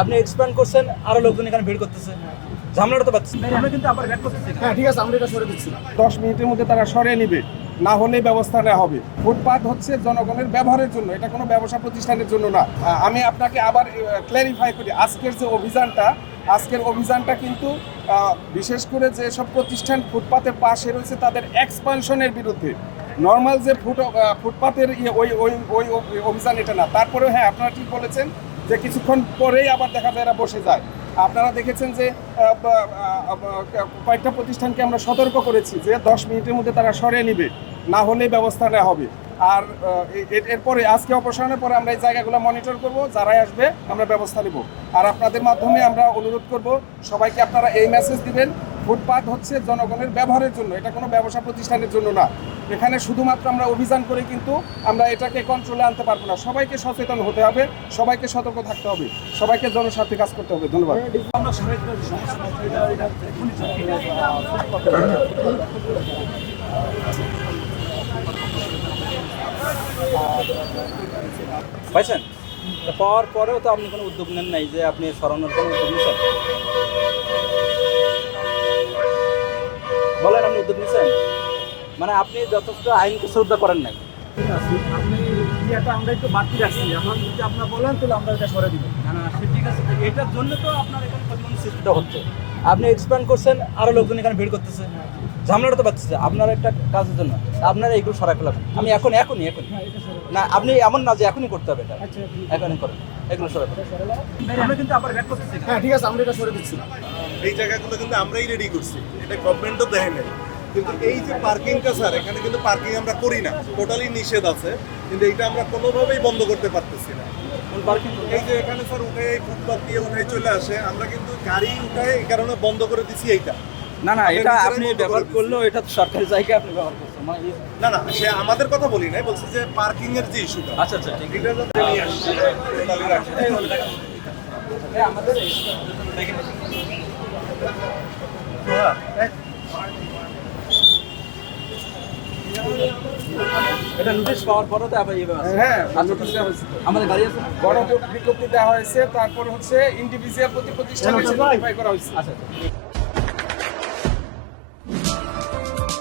আপনি এক্সপ্যান্ড করছেন, আরো লোকজন এখানে ভিড় করতেছে, ঝামেলাটা তো পাচ্ছি। আমরা কিন্তু আবার ব্যাক করতেছি। হ্যাঁ ঠিক আছে, আমরা এটা সরে দিচ্ছি। 10 মিনিটের মধ্যে তারা সরিয়ে নিবে, না হলে ব্যবস্থা নেওয়া হবে। ফুটপাত হচ্ছে জনগণের ব্যবহারের জন্য, এটা কোনো ব্যবসা প্রতিষ্ঠানের জন্য না। আমি আপনাকে আবার ক্ল্যারিফাই করি, আজকের অভিযানটা কিন্তু বিশেষ করে যেসব প্রতিষ্ঠান ফুটপাতের পাশে রয়েছে তাদের এক্সপানশনের বিরুদ্ধে। নর্মাল যে ফুটপাতের ওই অভিযান এটা না। তারপরেও হ্যাঁ, আপনারা ঠিক বলেছেন যে কিছুক্ষণ পরেই আবার দেখা যায় এরা বসে যায়। আপনারা দেখেছেন যে কয়েকটা প্রতিষ্ঠানকে আমরা সতর্ক করেছি যে 10 মিনিটের মধ্যে তারা সরিয়ে নিবে, না হলে ব্যবস্থা নেওয়া হবে। আর এরপরে আজকে অপসারণের পরে আমরা এই জায়গাগুলো মনিটর করব, যারাই আসবে আমরা ব্যবস্থা নেব। আর আপনাদের মাধ্যমে আমরা অনুরোধ করব সবাইকে, আপনারা এই মেসেজ দিবেন, ফুটপাত হচ্ছে জনগণের ব্যবহারের জন্য, এটা কোনো ব্যবসা প্রতিষ্ঠানের জন্য না। এখানে শুধুমাত্র আমরা অভিযান করে কিন্তু আমরা এটাকে কন্ট্রোলে আনতে পারবো না। সবাইকে সচেতন হতে হবে, সবাইকে সতর্ক থাকতে হবে, সবাইকে জনস্বার্থে কাজ করতে হবে। ধন্যবাদ। পাইছেন পাওয়ার পরেও তো আপনি কোনো উদ্যোগ নেন নাই যে আপনি সরানোর কোনো উদ্যোগ নিয়েছেন? বলেন, আপনি উদ্যোগ নিয়েছেন মানে আপনি যথেষ্ট আইনকে শ্রদ্ধা করেন নাই। আপনি আমরা একটু বাড়তি রাখছি, এখন যদি আপনার বলেন তাহলে আমরা এটা সরে দিব। না না, সে ঠিক আছে, এটার জন্য তো আপনার এখানে প্রতিবন্ধী সৃষ্টিটা হচ্ছে। আপনি এক্সপ্যান্ড করছেন, আরো লোকজন এখানে ভিড় করতেছে, ঝামেলাটা তো পাচ্ছি। আপনার একটা কাজের জন্য আপনারা এইগুলো সরাই ফেলাবেন। আমি এখনই না, আপনি এমন না যে এখনই করতে হবে, এটা এখনই করেন, এগুলো সরাই ফেলাবেন। আমরা কিন্তু আবার ব্যাক করতেছি। হ্যাঁ ঠিক আছে, আমরা এটা সরে দিচ্ছি। এই জায়গাগুলো কিন্তু আমরাই রেডি করছি, এটা গভর্নমেন্টও দেখে নেই। কিন্তু এই যে পার্কিংটা স্যার, এখানে কিন্তু পার্কিং আমরা করি না, টোটালি নিষেধ আছে, কিন্তু এইটা আমরা কোনোভাবেই বন্ধ করতে পারতেছি না। এই যে এখানে স্যার উঠে ফুটপাথ দিয়ে উঠে চলে আসে, আমরা কিন্তু গাড়ি উঠায় এই কারণে বন্ধ করে দিছি এইটা। না না, এটা আপনি ব্যবহার করলেও এটা তো সরকারি জায়গায় আপনি ব্যবহার করছেন। না না, সে আমাদের কথা বলি নাই, বলছি যে পার্কিং এর যে ইস্যুটা, আচ্ছা আচ্ছা, ঠিক এটা যাতে নিয়ে আসছে টোটালি রাখছে। আমাদের এটা নোটিশ পাওয়ার পরও তো আবার হ্যাঁ, নোটিশ দেওয়া হয়েছে, আমাদের গাড়ি আছে, গণবিজ্ঞপ্তি দেওয়া হয়েছে, তারপর হচ্ছে ইন্ডিভিজুয়াল প্রতি প্রতিষ্ঠানে নোটিফাই করা হয়েছে। আচ্ছা।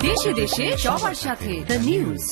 দেশে দেশে সবার সাথে দ্য নিউজ।